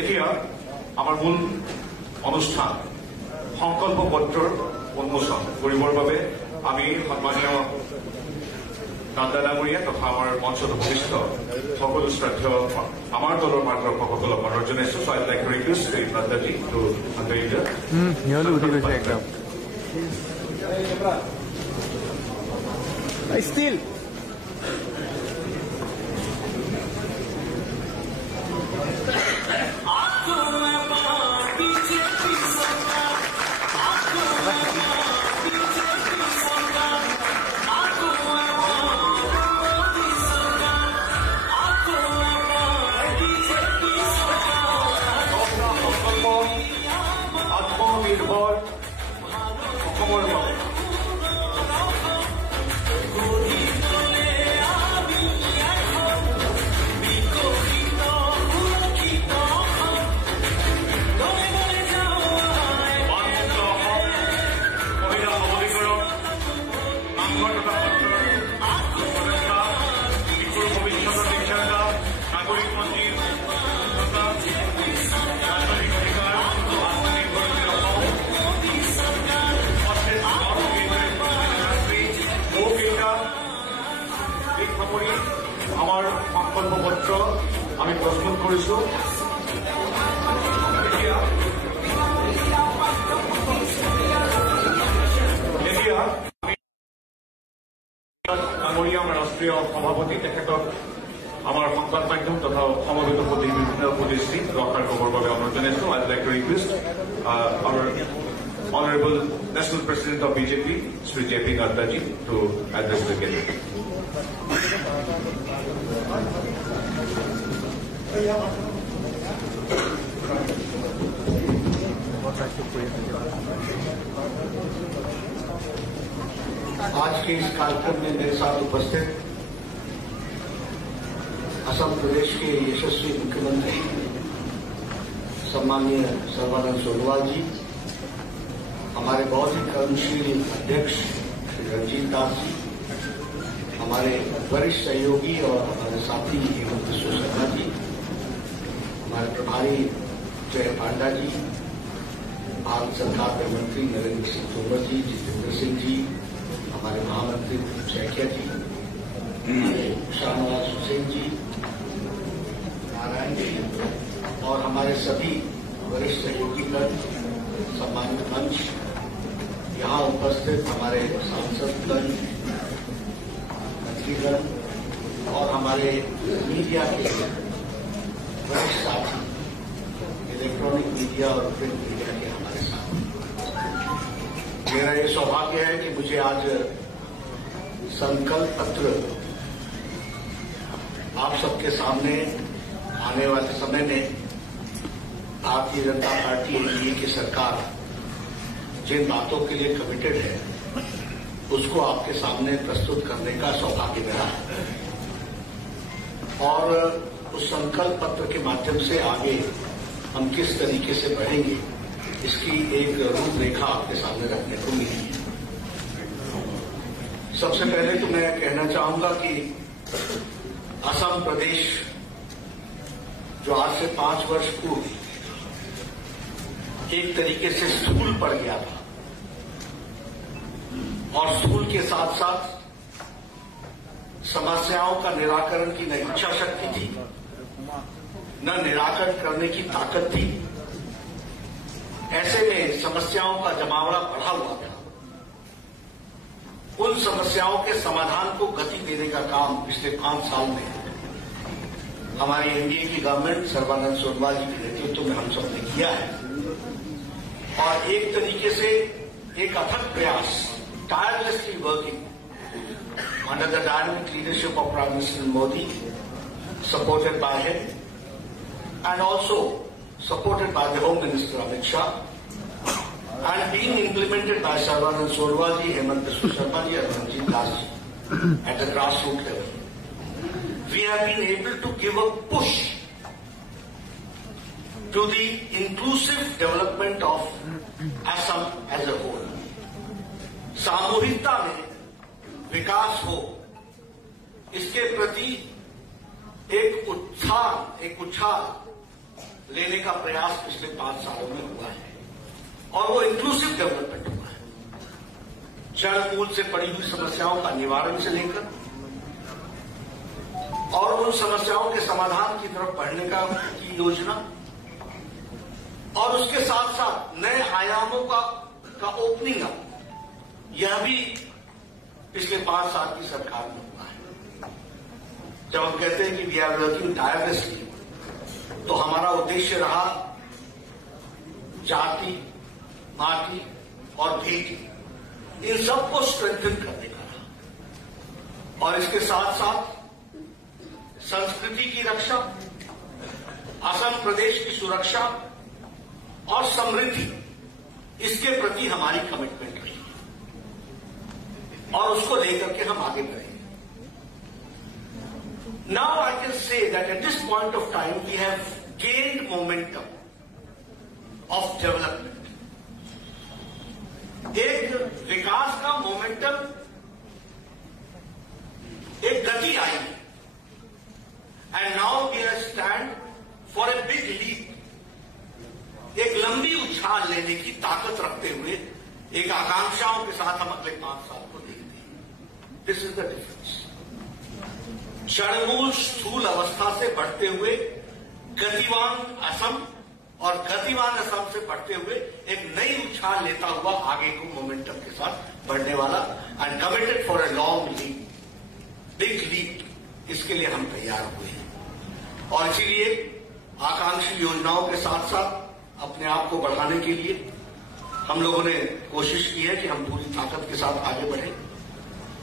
এতিয়া আমাৰ মূল অনুষ্ঠান সংকল্প পত্ৰৰ উন্মোচন কৰিবৰ বাবে আমি সন্মানীয় নাড্ডা ডাঙৰীয়া তথা আমাৰ মঞ্চত উপবিষ্ট সকলো শ্ৰদ্ধেয় আমাৰ দলৰ মাৰ্গদৰ্শকসকলক অনুৰোধ জনাইছো। So I'd like to request Sri Nadaji to unveil the still আত্মনিৰ্ভৰ অসমৰ বাবে আমাৰ সংকল্প পত্ৰ আমি প্ৰস্তুত কৰিছো। এতিয়া ডাঙৰীয়া আমাৰ ৰাষ্ট্ৰীয় সভাপতি তেখেতক আমাৰ সংবাদ মাধ্যম তথা সমবেত বিভিন্ন প্ৰতিষ্ঠিত ৰখাৰ খবৰ বাবে অনুৰোধ জনাইছো। I'd like to request our Honorable National President of BJP, Sri J.P. Nadda ji, to address the gathering. आज के इस कार्यक्रम में मेरे साथ उपस्थित असम प्रदेश के यशस्वी मुख्यमंत्री सम्माननीय सर्बानंद सोनोवाल जी, हमारे बहुत ही कर्मशील अध्यक्ष श्री रंजीत दास जी, हमारे वरिष्ठ सहयोगी और हमारे साथी हेमंत बिस्व शर्मा जी, हमारे प्रभारी जय पांडा जी, भारत सरकार के मंत्री नरेंद्र सिंह तोमर जी, जितेंद्र सिंह जी, हमारे महामंत्री सैकिया जी, शाहनवाज हुसैन जी, नारायण जी और हमारे सभी वरिष्ठ सहयोगीगण, सम्मानित मंच, यहाँ उपस्थित हमारे सांसदगण, मंत्रीगण और हमारे मीडिया के वरिष्ठ साथी, इलेक्ट्रॉनिक मीडिया और प्रिंट मीडिया के हमारे साथी, मेरा ये सौभाग्य है कि मुझे आज संकल्प पत्र आप सबके सामने आने वाले समय में भारतीय जनता पार्टी एनडीए की सरकार जिन बातों के लिए कमिटेड है उसको आपके सामने प्रस्तुत करने का सौभाग्य मिला है और उस संकल्प पत्र के माध्यम से आगे हम किस तरीके से बढ़ेंगे इसकी एक रूपरेखा आपके सामने रखने को मिली है। सबसे पहले तो मैं कहना चाहूंगा कि असम प्रदेश जो आज से 5 वर्ष पूर्व एक तरीके से स्थूल पड़ गया था और स्थूल के साथ साथ समस्याओं का निराकरण की न इच्छा शक्ति थी, न निराकरण करने की ताकत थी। ऐसे में समस्याओं का जमावड़ा बढ़ा हुआ था। उन समस्याओं के समाधान को गति देने का काम पिछले 5 साल में हमारी एनडीए की गवर्नमेंट सर्बानंद सोनोवाल जी के नेतृत्व में हम सबने किया है और एक तरीके से एक अथक प्रयास, tirelessly working under the dynamic leadership of Prime Minister Modi, supported by him and also supported by the Home Minister Amit Shah and being implemented by Sarbanand Sonowal ji, Hemant Biswa Sharma ji and Ranjit Das ji at the grassroots level. We have been able to give a push to the inclusive development of Assam as a whole. सामूहिकता में विकास हो, इसके प्रति एक उत्साह लेने का प्रयास पिछले 5 सालों में हुआ है और वो इंक्लूसिव डेवलपमेंट हुआ है। जड़ मूल से पड़ी हुई समस्याओं का निवारण से लेकर और उन समस्याओं के समाधान की तरफ बढ़ने की योजना और उसके साथ साथ नए आयामों का ओपनिंग अप, यह भी पिछले 5 साल की सरकार में हुआ है। जब हम कहते हैं कि वी आर वर्किंग टायरलेसली, तो हमारा उद्देश्य रहा जाति, माटी और भेद इन सबको स्ट्रेंथन करने का रहा और इसके साथ साथ संस्कृति की रक्षा, असम प्रदेश की सुरक्षा और समृद्धि, इसके प्रति हमारी कमिटमेंट रही और उसको लेकर के हम आगे बढ़ेंगे। Now I can say that at this point of time we have gained momentum of development. एक विकास का मोमेंटम, एक गति आई है and now we are stand for a big leap. एक लंबी उछाल लेने की ताकत रखते हुए एक आकांक्षाओं के साथ हम अगले 5 साल को देखते हैं। This is the difference. जड़मूल स्थूल अवस्था से बढ़ते हुए गतिवान असम और गतिवान असम से बढ़ते हुए एक नई उछाल लेता हुआ आगे को मोमेंटम के साथ बढ़ने वाला and committed for a long leap, big leap, इसके लिए हम तैयार हुए हैं। और इसीलिए आकांक्षी योजनाओं के साथ साथ अपने आप को बढ़ाने के लिए हम लोगों ने कोशिश की है कि हम पूरी ताकत के साथ आगे बढ़ें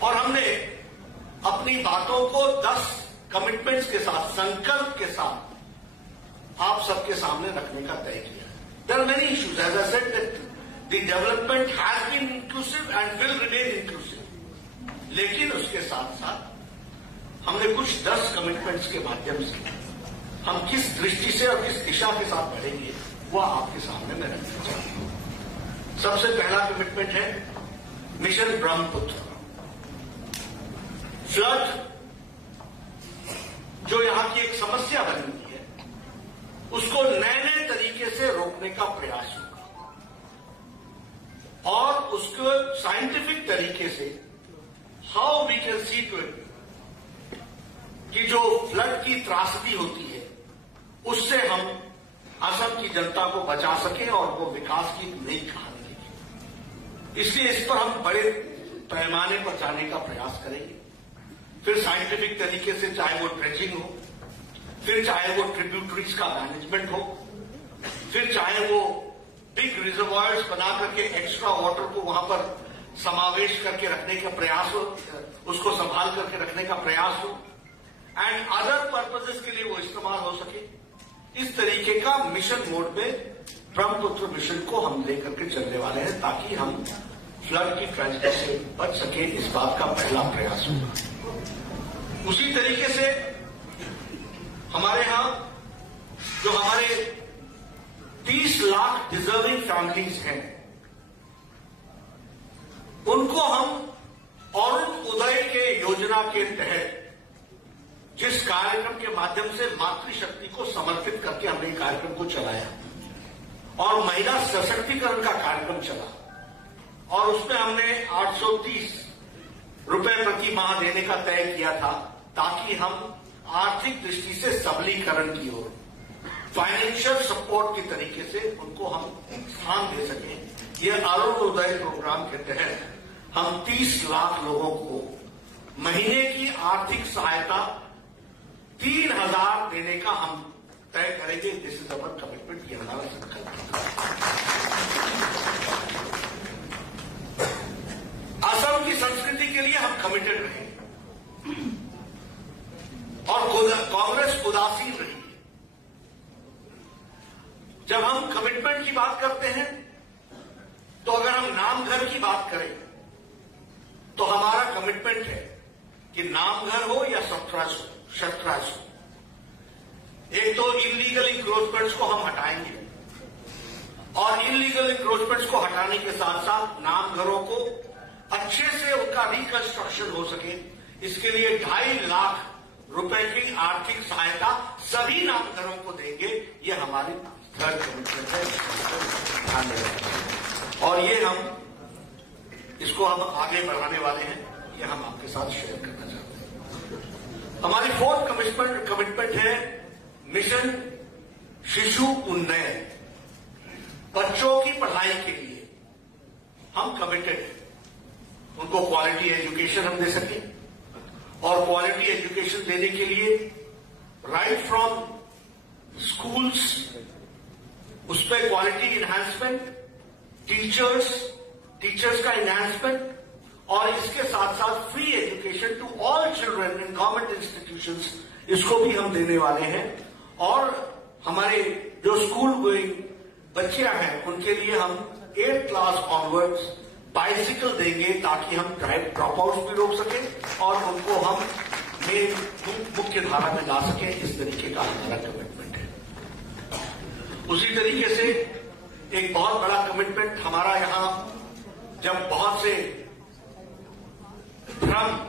और हमने अपनी बातों को 10 कमिटमेंट्स के साथ, संकल्प के साथ आप सबके सामने रखने का तय किया। There are many issues, as I said that the development has been inclusive and will remain inclusive, लेकिन उसके साथ साथ हमने कुछ 10 कमिटमेंट्स के माध्यम से हम किस दृष्टि से और किस दिशा के साथ बढ़ेंगे वो आपके सामने मैं रखना चाहता हूं। सबसे पहला कमिटमेंट है मिशन ब्रह्मपुत्र। फ्लड जो यहां की एक समस्या बनी हुई है, उसको नए नए तरीके से रोकने का प्रयास होगा और उसको साइंटिफिक तरीके से how we can see to it कि जो फ्लड की त्रासदी होती है उससे हम असम की जनता को बचा सकें और वो विकास की नई कहानी लिखें। इसलिए इस पर हम बड़े पैमाने पर जाने का प्रयास करेंगे। फिर साइंटिफिक तरीके से, चाहे वो ड्रेजिंग हो, फिर चाहे वो ट्रिब्यूटरीज का मैनेजमेंट हो, फिर चाहे वो बिग रिजर्वायर्स बना करके एक्स्ट्रा वाटर को वहां पर समावेश करके रखने का प्रयास हो, उसको संभाल करके रखने का प्रयास हो एंड अदर पर्पजेस के लिए वो इस्तेमाल हो सके। इस तरीके का मिशन मोड में ब्रह्मपुत्र मिशन को हम लेकर के चलने वाले हैं ताकि हम फ्लड की ट्रेजेडी से बच सके। इस बात का पहला प्रयास होगा। उसी तरीके से हमारे यहां जो हमारे 30 लाख डिजर्विंग फैमिलीज हैं, उनको हम अरुण उदय के योजना के तहत जिस कार्यक्रम के माध्यम से मातृशक्ति को समर्पित करके हमने कार्यक्रम को चलाया और महिला सशक्तिकरण का कार्यक्रम चला और उसमें हमने 830 रुपए प्रति माह देने का तय किया था ताकि हम आर्थिक दृष्टि से सबलीकरण की ओर, फाइनेंशियल सपोर्ट के तरीके से उनको हम स्थान दे सकें। यह अरुण उदय प्रोग्राम के तहत हम 30 लाख लोगों को महीने की आर्थिक सहायता 3000 देने का हम तय करेंगे। दिस इज अवर कमिटमेंट, ये हमारा संकल्प है। असम की संस्कृति के लिए हम कमिटेड रहेंगे और कांग्रेस उदासीन रही। जब हम कमिटमेंट की बात करते हैं तो अगर हम नामघर की बात करें तो हमारा कमिटमेंट है कि नामघर हो या शतराज हो, एक तो इलीगल इंक्रोचमेंट्स को हम हटाएंगे और इलीगल इंक्रोचमेंट्स को हटाने के साथ साथ नामघरों को अच्छे से उनका रिकंस्ट्रक्शन हो सके, इसके लिए 2.5 लाख रुपए की आर्थिक सहायता सभी नामघरों को देंगे। ये हमारी थर्ड कमिटमेंट है, ध्यान रखें। और ये इसको हम आगे बढ़ाने वाले हैं, ये हम आपके साथ शेयर करना चाहते हैं। हमारी फोर्थ कमिटमेंट है मिशन शिशु उन्नयन। बच्चों की पढ़ाई के लिए हम कमिटेड हैं, उनको क्वालिटी एजुकेशन हम दे सकें, और क्वालिटी एजुकेशन देने के लिए राइट फ्रॉम स्कूल्स, उस पर क्वालिटी इन्हांसमेंट, टीचर्स का इन्हांसमेंट, और इसके साथ साथ free education to all children in government institutions, इसको भी हम देने वाले हैं। और हमारे जो स्कूल गोइंग बच्चियां हैं उनके लिए हम 8th क्लास ऑनवर्ड्स बाइसिकल देंगे, ताकि हम ड्रॉप आउट भी रोक सकें और उनको हम मुख्य धारा में ला सकें। इस तरीके का हमारा कमिटमेंट है। उसी तरीके से एक बहुत बड़ा कमिटमेंट हमारा यहां, जब बहुत से भ्रम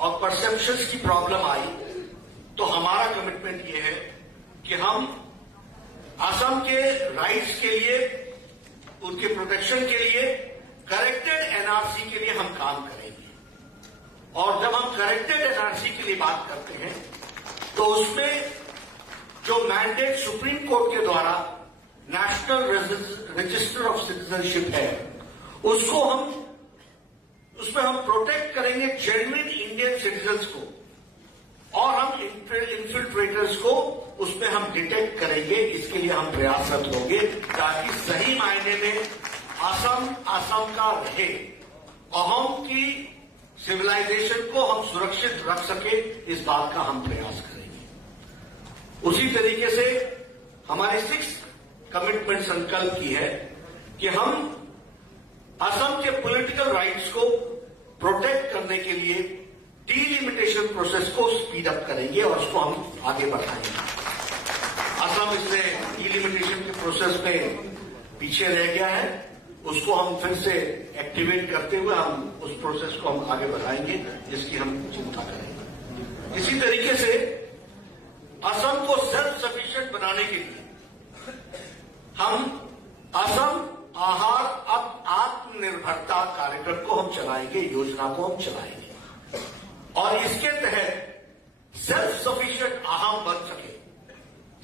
और परसेप्शंस की प्रॉब्लम आई, तो हमारा कमिटमेंट ये है कि हम असम के राइट्स के लिए, उनके प्रोटेक्शन के लिए करेक्टेड एनआरसी के लिए हम काम करेंगे। और जब हम करेक्टेड एनआरसी के लिए बात करते हैं, तो उसमें जो मैंडेट सुप्रीम कोर्ट के द्वारा नेशनल रजिस्टर ऑफ सिटीजनशिप है, उसमें हम प्रोटेक्ट करेंगे जेन्युइन इंडियन सिटीजन्स को, और हम इन्फिल्ट्रेटर्स को उसमें हम डिटेक्ट करेंगे। इसके लिए हम प्रयासरत होंगे, ताकि सही मायने में असम का रहे, अहोम की सिविलाइजेशन को हम सुरक्षित रख सके, इस बात का हम प्रयास करेंगे। उसी तरीके से हमारी 6th कमिटमेंट संकल्प की है कि हम असम के पॉलिटिकल राइट्स को प्रोटेक्ट करने के लिए डीलिमिटेशन प्रोसेस को स्पीड अप करेंगे और उसको हम आगे बढ़ाएंगे। असम इसमें डीलिमिटेशन के प्रोसेस में पीछे रह गया है, उसको हम फिर से एक्टिवेट करते हुए हम उस प्रोसेस को हम आगे बढ़ाएंगे, जिसकी हम चिंता करेंगे। इसी तरीके से असम को सेल्फ सफिशिएंट बनाने के लिए हम असम आहार आत्मनिर्भरता कार्यक्रम को हम चलाएंगे, योजना को हम चलाएंगे, और इसके तहत सेल्फ सफिशिएंट असम बन सके,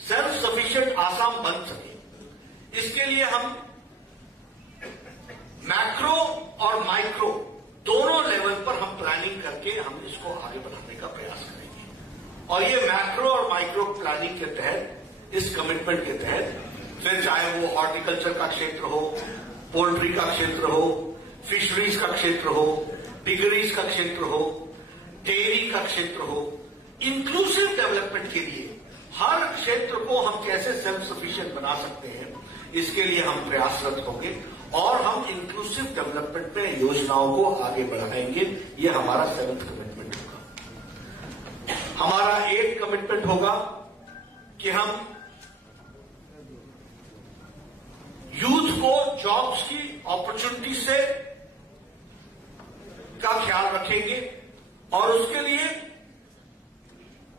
सेल्फ सफिशिएंट आसाम बन सके। इसके लिए हम मैक्रो और माइक्रो दोनों लेवल पर हम प्लानिंग करके हम इसको आगे बढ़ाने का प्रयास करेंगे। और ये मैक्रो और माइक्रो प्लानिंग के तहत, इस कमिटमेंट के तहत, फिर चाहे वो हॉर्टिकल्चर का क्षेत्र हो, पोल्ट्री का क्षेत्र हो, फिशरीज का क्षेत्र हो, पिगरीज का क्षेत्र हो, डेयरी का क्षेत्र हो, इंक्लूसिव डेवलपमेंट के लिए हर क्षेत्र को हम कैसे सेल्फ सफिशिएंट बना सकते हैं, इसके लिए हम प्रयासरत होंगे, और हम इंक्लूसिव डेवलपमेंट में योजनाओं को आगे बढ़ाएंगे। ये हमारा 7th कमिटमेंट होगा। हमारा 8th कमिटमेंट होगा कि हम यूथ को जॉब्स की अपॉर्चुनिटी से का ख्याल रखेंगे, और उसके लिए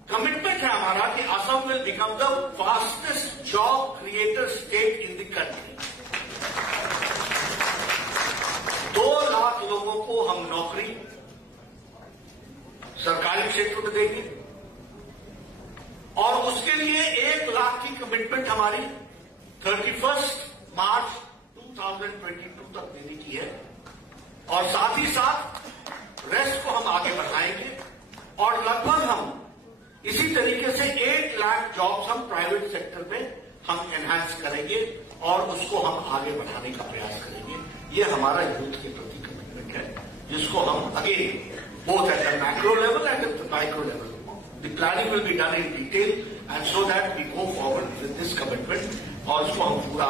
कमिटमेंट है हमारा कि Assam will become the fastest job creator state in the country. 2 lakh लोगों को हम नौकरी सरकारी क्षेत्र में देंगे, और उसके लिए 1 लाख की कमिटमेंट हमारी 31 मार्च 2022 तक देने की है। और साथ ही साथ रेस्ट को हम आगे बढ़ाएंगे, और लगभग हम इसी तरीके से 1 लाख जॉब्स हम प्राइवेट सेक्टर में हम एनहांस करेंगे, और उसको हम आगे बढ़ाने का प्रयास करेंगे। ये हमारा यूथ के प्रति कमिटमेंट है, जिसको हम again both at the macro level and at the micro level. The planning will be done in detail, and so that we go forward with this commitment, और इसको हम पूरा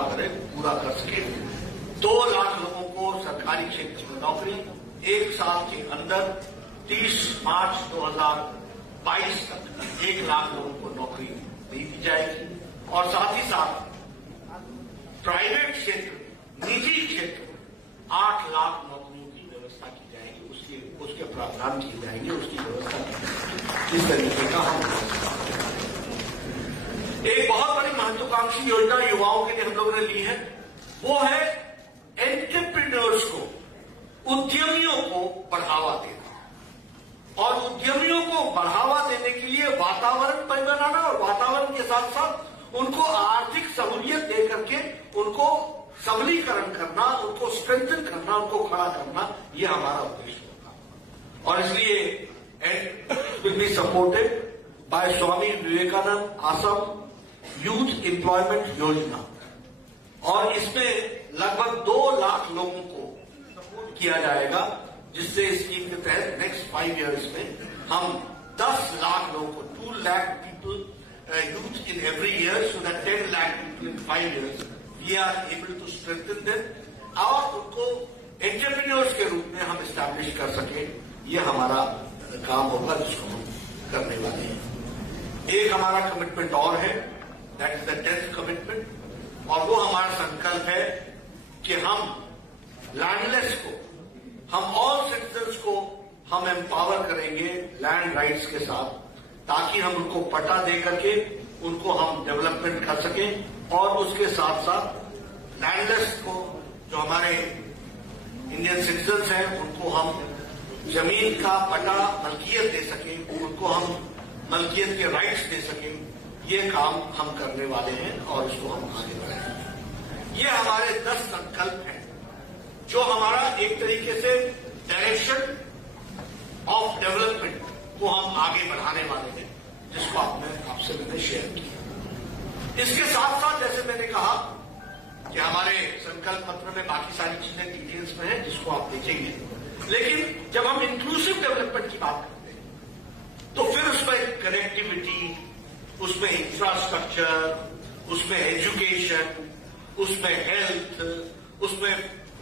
कर सके। 2 लाख लोगों को सरकारी क्षेत्र में नौकरी 1 साल के अंदर 30 मार्च 2022 तक 1 लाख लोगों को नौकरी दी जाएगी, और साथ ही साथ प्राइवेट क्षेत्र, निजी क्षेत्र 8 लाख नौकरियों की व्यवस्था की जाएगी। उसके उसके प्रावधान किए जाएंगे, उसकी व्यवस्था की जाएगी। इस तरीके का हम एक बहुत बड़ी महत्वाकांक्षी योजना युवाओं के लिए हम लोगों ने ली है, वो है एंटरप्रेन्योर्स को, उद्यमियों को बढ़ावा देना। और उद्यमियों को बढ़ावा देने के लिए वातावरण बनाना और वातावरण के साथ साथ उनको आर्थिक सहूलियत दे करके उनको सबलीकरण करना, उनको स्ट्रेंथन करना, उनको खड़ा करना, ये हमारा उद्देश्य होगा। और इसलिए it will be supported by Swami Vivekananda Assam youth employment योजना। और इसमें लगभग 2 लाख लोगों को सपोर्ट किया जाएगा, जिससे स्कीम के तहत नेक्स्ट 5 इयर्स में हम 10 लाख लोगों को 2 lakh people youth in every year, so that 10 lakh people in 5 years we are able to strengthen them और उनको एंटरप्रेन्योर्स के रूप में हम एस्टैब्लिश कर सके। ये हमारा काम होगा जिसको हम करने वाले हैं। एक हमारा कमिटमेंट और है, that is the 10th commitment, और वो हमारा संकल्प है कि हम लैंडलेस को, हम ऑल सिटीजन्स को हम एम्पावर करेंगे लैंड राइट्स के साथ, ताकि हम उनको पट्टा दे करके उनको हम डेवलपमेंट कर सकें। और उसके साथ साथ लैंडलेस को, जो हमारे इंडियन सिटीजन्स हैं, उनको हम जमीन का पट्टा मलकियत दे सकें, उनको हम मलकियत के राइट्स दे सकें। ये काम हम करने वाले हैं और इसको हम आगे बढ़ाएंगे। ये हमारे 10 संकल्प हैं, जो हमारा एक तरीके से डायरेक्शन ऑफ डेवलपमेंट को हम आगे बढ़ाने वाले हैं, जिसको आपसे मैंने शेयर किया। इसके साथ साथ जैसे मैंने कहा कि हमारे संकल्प पत्र में बाकी सारी चीजें डिटेल्स में है, जिसको आप देखेंगे। लेकिन जब हम इंक्लूसिव डेवलपमेंट की बात करते हैं तो फिर उसमें कनेक्टिविटी, उसमें इंफ्रास्ट्रक्चर, उसमें एजुकेशन, उसमें हेल्थ, उसमें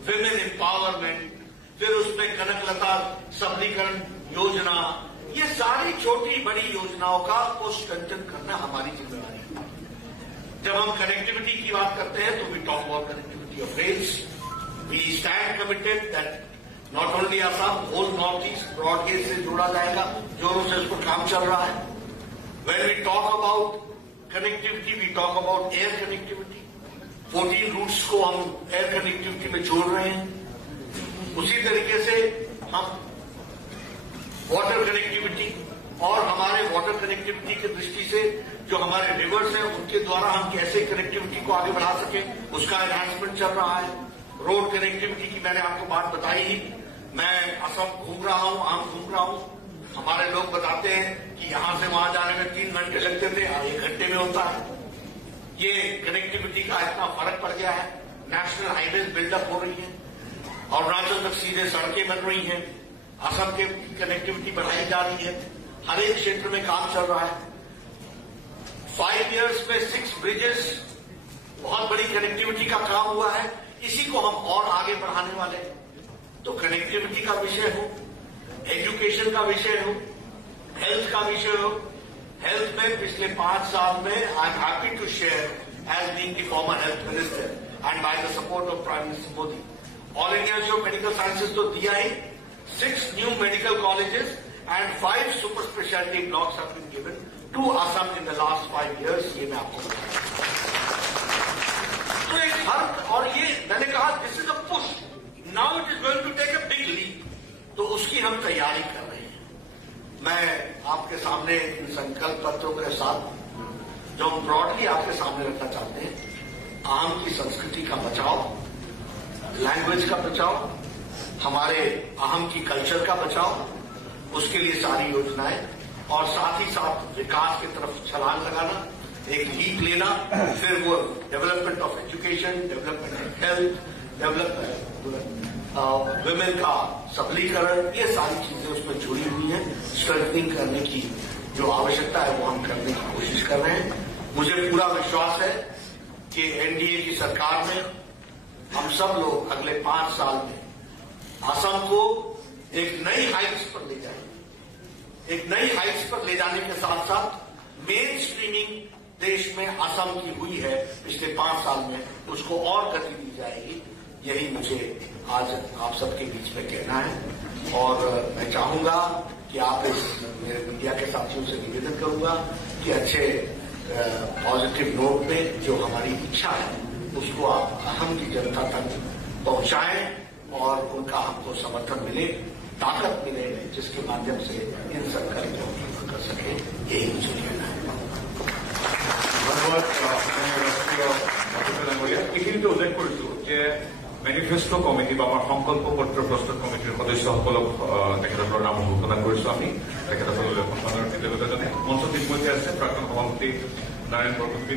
विमेन एम्पावरमेंट, फिर उसमें कनकलता सबलीकरण योजना, ये सारी छोटी बड़ी योजनाओं का को स्ट्रेंथन करना हमारी जिम्मेदारी है। जब हम कनेक्टिविटी की बात करते हैं तो we talk about connectivity of rails. We stand committed that not only Assam, whole North East broad gauge से जोड़ा जाएगा, जोरों से उस पर काम चल रहा है। When we talk about connectivity, we talk about air connectivity. 14 routes को हम एयर कनेक्टिविटी में जोड़ रहे हैं। उसी तरीके से हम वाटर कनेक्टिविटी, और हमारे वाटर कनेक्टिविटी की दृष्टि से जो हमारे रिवर्स हैं उनके द्वारा हम कैसे कनेक्टिविटी को आगे बढ़ा सके, उसका एनहांसमेंट चल रहा है। रोड कनेक्टिविटी की मैंने आपको बात बताई ही। मैं असम घूम रहा हूं, आम घूम रहा हूं, हमारे लोग बताते हैं कि यहां से वहां जाने में 3 घंटे लगते थे, 1 घंटे में होता है। ये कनेक्टिविटी का इतना फर्क पड़ गया है। नेशनल हाईवेज बिल्डअप हो रही है, अरुणाचल तक सीधे सड़कें बन रही हैं, असम के कनेक्टिविटी बढ़ाई जा रही है, हर एक क्षेत्र में काम चल रहा है। 5 इयर्स में 6 ब्रिजेस, बहुत बड़ी कनेक्टिविटी का काम हुआ है। इसी को हम और आगे बढ़ाने वाले हैं। तो कनेक्टिविटी का विषय हो, एजुकेशन का विषय हो, हेल्थ का विषय हो। हेल्थ में पिछले 5 साल में I am happy to share as being the former health minister and by the support of prime minister Modi, all India जो मेडिकल साइंसेज तो दिया ही, 6 new medical colleges and 5 super specialty blocks have been given to Assam in the last 5 years. ये मैं आपको बताऊंगा। तो एक हर, और ये मैंने कहा this is a push, now it is going to take a big leap, तो उसकी हम तैयारी कर रहे हैं। मैं आपके सामने इन संकल्प पत्रों के साथ जो हम ब्रॉडली आपके सामने रखना चाहते हैं, आम की संस्कृति का बचाव, लैंग्वेज का बचाव, हमारे अहम की कल्चर का बचाव, उसके लिए सारी योजनाएं, और साथ ही साथ विकास की तरफ छलांग लगाना, एक लीप लेना, फिर वो development of education, development of health, development women का सबलीकरण, ये सारी चीजें उसमें जुड़ी हुई हैं। स्ट्रेंथनिंग करने की जो आवश्यकता है वो हम करने की कोशिश कर रहे हैं। मुझे पूरा विश्वास है कि एनडीए की सरकार में हम सब लोग अगले 5 साल में असम को एक नई हाइट्स पर ले जाएंगे। एक नई हाइट्स पर ले जाने के साथ साथ मेन स्ट्रीमिंग देश में असम की हुई है पिछले 5 साल में, उसको और गति दी जाएगी। यही मुझे आज आप सबके बीच में कहना है। और मैं चाहूंगा कि आप इस मेरे मीडिया के साथियों से निवेदन करूंगा कि अच्छे पॉजिटिव नोट पे जो हमारी इच्छा है उसको आप हम की जनता तक पहुंचाएं और उनका हमको समर्थन मिले, ताकत मिले, जिसके माध्यम से इन सब कार्यक्रमों को कर सके। यही मुझे कहना है। ধন্যবাদ রাষ্ট্রীয় ডাঙৰীয়া। এইখিনিতে উল্লেখ কৰিছো যে মেনিফেষ্টো কমিটি বা আমাৰ সংকল্প পত্ৰ প্ৰস্তুত কমিটিৰ সদস্যসকলক তেখেতসকলৰ নাম ঘোষণা কৰিছো আমি। তেখেতসকললৈ সন্মানৰ কৃতজ্ঞতা জনাই মঞ্চত ইতিমধ্যে আছে প্ৰাক্তন সভাপতি নাৰায়ণ বৰকটকী,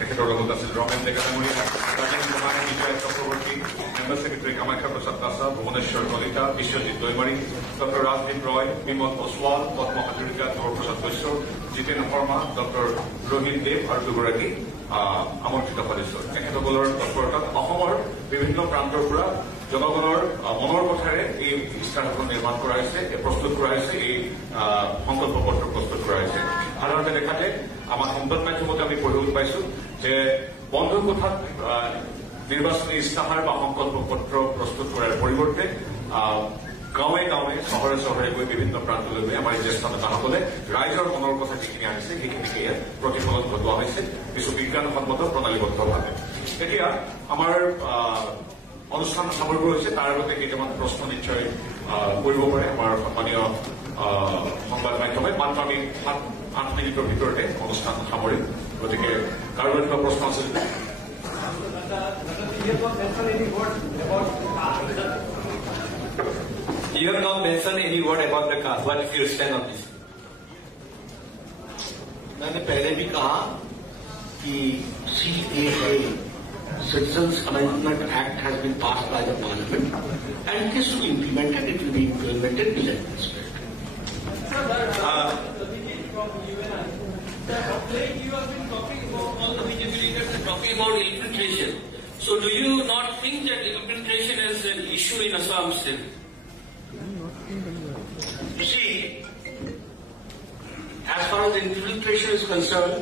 তেখেতৰ লগত আছিল ৰমেন ডেকা ডাঙৰীয়া, ৰাজেন্দ্ৰ গোহাঁই, বিজয় Chakraborty, member secretary Kamakhya Prasad দাসা, Bhubaneswar Kalita, Biswajit Daimari, doctor Rajdeep ৰয়, বিমল অছৱাল, পদ্ম হাজৰিকা, ধ্ৰুৱ প্ৰসাদ বৈশ্য, জিতেন শৰ্মা, ডক্টৰ ৰোহিত দেৱ আৰু দুগৰাকী আমন্ত্ৰিত সদস্য। তেখেতসকলৰ তৎপৰতাত অসমৰ বিভিন্ন প্ৰান্তৰ পৰা জনগণৰ মনৰ কথাৰে এই ইস্তাহাৰখন নিৰ্মাণ কৰা হৈছে, প্ৰস্তুত কৰা হৈছে, এই সংকল্প পত্ৰ প্ৰস্তুত কৰা হৈছে। সাধাৰণতে দেখা যায় আমাৰ সংবাদ মাধ্যমতে আমি পঢ়িবলৈ পাইছো যে বন্ধ কোঠাত নিৰ্বাচনী ইস্তাহাৰ বা সংকল্প পত্ৰ প্ৰস্তুত কৰাৰ পৰিৱৰ্তে গাঁৱে গাঁৱে চহৰে চহৰে গৈ বিভিন্ন প্ৰান্তলৈ গৈ আমাৰ জ্যেষ্ঠ নেতাসকলে ৰাইজৰ মনৰ কথা যিখিনি আনিছে সেইখিনিকে ইয়াত প্ৰতিফলন ঘটোৱা হৈছে কিছু বিজ্ঞানসন্মত প্ৰণালীবদ্ধভাৱে। এতিয়া আমাৰ অনুষ্ঠান সামৰিব হৈছে, তাৰ আগতে কেইটামান প্ৰশ্ন নিশ্চয় কৰিব পাৰে আমাৰ সন্মানীয় সংবাদ মাধ্যমে। মাত্ৰ আমি 7-8 মিনিটৰ ভিতৰতে অনুষ্ঠান সামৰিম, গতিকে কাৰোবাৰ কিবা প্ৰশ্ন আছে? You have not mentioned any word about the caste. What is your stand on this? मैंने पहले भी कहा कि CAA, Citizens Amendment Act, has been passed by the Parliament, and it is to be implemented. It will be implemented in that respect. You have been talking about all the BJP leaders are talking about infiltration. So, do you not think that infiltration is an issue in Assam still? You see, as far as infiltration is concerned,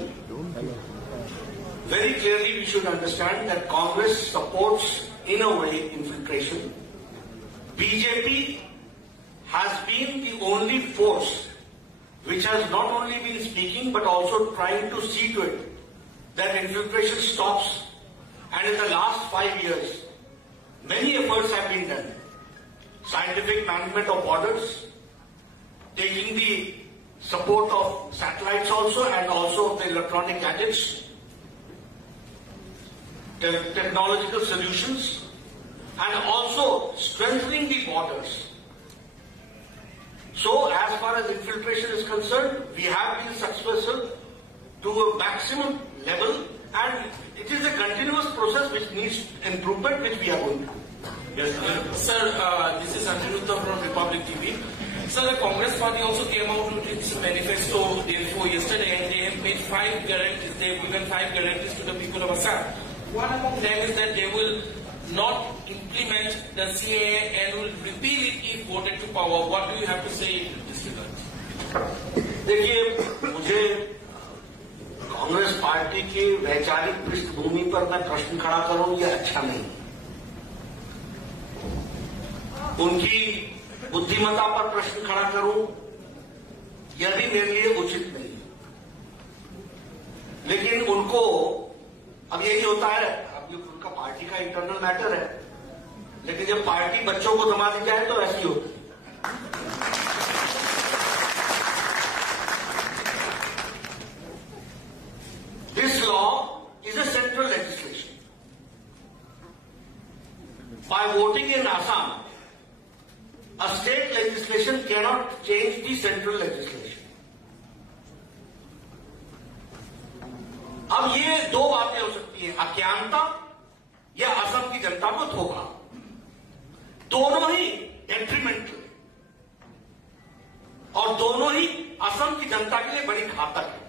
very clearly we should understand that Congress supports, in a way, infiltration. BJP has been the only force which has not only been speaking but also trying to see to it that infiltration stops. And in the last 5 years, many efforts have been done. Scientific management of borders, taking the support of satellites also and also of the electronic gadgets, technological solutions, and also strengthening the borders. So as far as infiltration is concerned, we have been successful to a maximum level, and it is a continuous process which needs improvement, which we are going to do. Yes, sir, this is Aniruddha from Republic TV. Sir, the Congress party also came out with its manifesto yesterday, and they have made 5 guarantees. They have given 5 guarantees to the people of Assam. One among them is that they will not implement the CAA and will repeal it if voted to power. What do you have to say in this regard? देखिए, मुझे Congress party की वैचारिक पृष्ठभूमि पर मैं प्रश्न खड़ा करूं, यह अच्छा नहीं। उनकी बुद्धिमत्ता पर प्रश्न खड़ा करूं, यह भी मेरे लिए उचित नहीं। लेकिन उनको अब यही होता है, अब ये उनका पार्टी का इंटरनल मैटर है, लेकिन जब पार्टी बच्चों को दबा दी जाए तो ऐसी होती है। This law is a central legislation. By voting in Assam, a state legislation cannot change the central legislation. अब ये 2 बातें हो सकती हैं, अज्ञानता या असम की जनता को धोखा। दोनों ही डेट्रीमेंटल और दोनों ही असम की जनता के लिए बड़ी घातक है।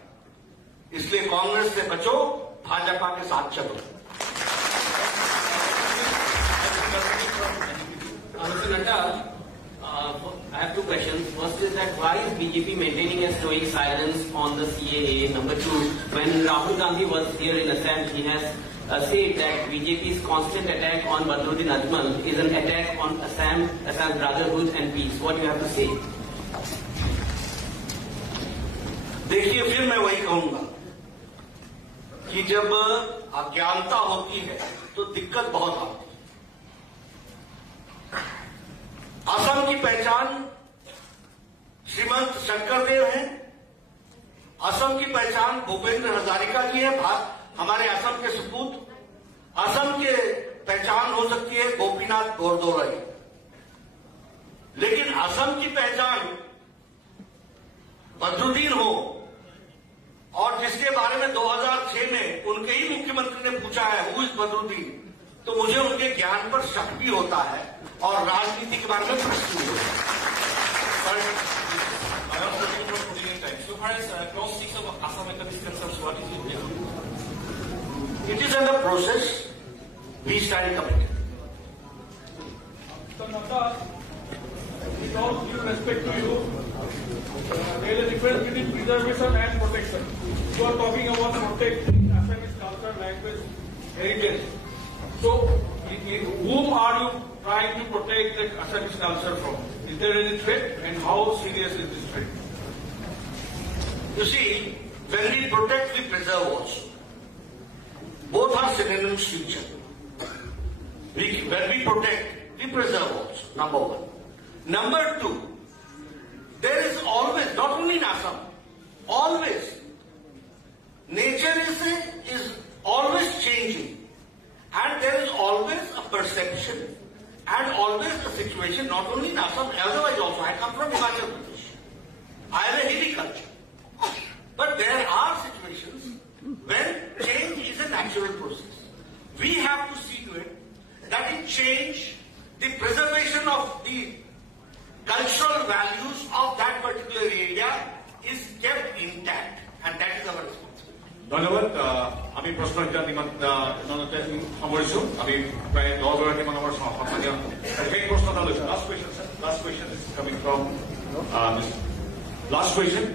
इसलिए कांग्रेस से बचो, भाजपा के साथ चलो। Mr. Nanda, I have 2 questions. First is that why is BJP maintaining a stoic silence on the CAA? Number 2, when Rahul Gandhi was here in Assam, he has said that BJP's constant attack on Badruddin Ajmal is an attack on Assam's brotherhood and peace. What do you have to say? देखिए, फिर मैं वही कहूंगा कि जब अज्ञानता होती है तो दिक्कत बहुत आती है। असम की पहचान श्रीमंत शंकरदेव है, असम की पहचान भूपेंद्र हजारिका जी है, हमारे असम के सपूत। असम के पहचान हो सकती है गोपीनाथ बोरदोलाई, लेकिन असम की पहचान बदरुद्दीन हो, और जिसके बारे में 2006 में उनके ही मुख्यमंत्री ने पूछा है हु इज बदरुद्दीन, तो मुझे उनके ज्ञान पर शक भी होता है और राजनीति के बारे में प्रश्न भी होता है। So far as clause 6 of Assam Economic Concerns, what is your view? It is under process. We stand committed. So Nanda, with all due respect to you, there is a difference between preservation and protection. You are talking about protecting Assamese culture, language, heritage. So, whom are you trying to protect the Assamese culture from? Is there any threat, and how serious is this threat? You see, when we protect, we preserve also. Both are synonyms to each other. When we protect, we preserve also, number one. Number two, there is always, not only in Assam, always, nature is always changing. And there is always a perception and always a situation, not only in Assam, otherwise also. I come from Himachal Pradesh. I have a hilly culture. But there are situations when change is a natural process. We have to see to it that in change, the preservation of the cultural values of that particular area is kept intact, and that is our responsibility. ধন্যবাদ। আমি প্রশ্ন সামৰিছো। আমি প্ৰায় 10 মান আমাৰ সন্মানীয় সেই প্ৰশ্ন এটা লৈছো। Last question is coming from last question.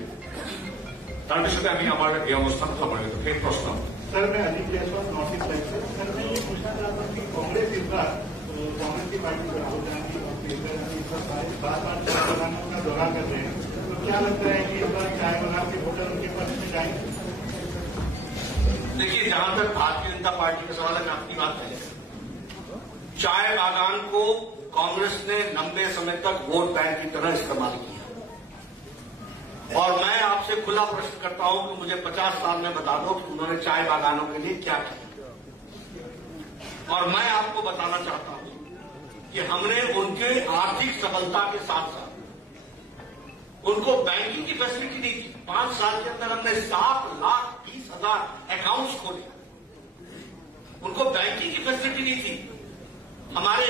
তার পিছতে আমি আমার এই অনুষ্ঠান সামরিত সেই প্রশ্ন। सर, मैं Ajit Jaiswal north east line से। सर, मैं ये पूछना चाहता हूँ कि कांग्रेस इस बार कांग्रेस की पार्टी को राहुल गांधी और बार बार चाय बगानों का दौरा कर रहे हैं, तो क्या लगता है कि इस बार चाय बगान के वोटर उनके पक्ष में जाएंगे? देखिए, जहां तक भारतीय जनता पार्टी का सवाल है, मैं आपकी बात है, चाय बागान को कांग्रेस ने लंबे समय तक वोट बैंक की तरह इस्तेमाल किया, और मैं आपसे खुला प्रश्न करता हूं कि मुझे 50 साल में बता दो कि उन्होंने चाय बागानों के लिए क्या किया। और मैं आपको बताना चाहता हूं कि हमने उनके आर्थिक सबलता के साथ साथ उनको बैंकिंग की फैसिलिटी दी थी। 5 साल के अंदर हमने 7,20,000 अकाउंट्स खोले, उनको बैंकिंग की फैसिलिटी दी थी। हमारे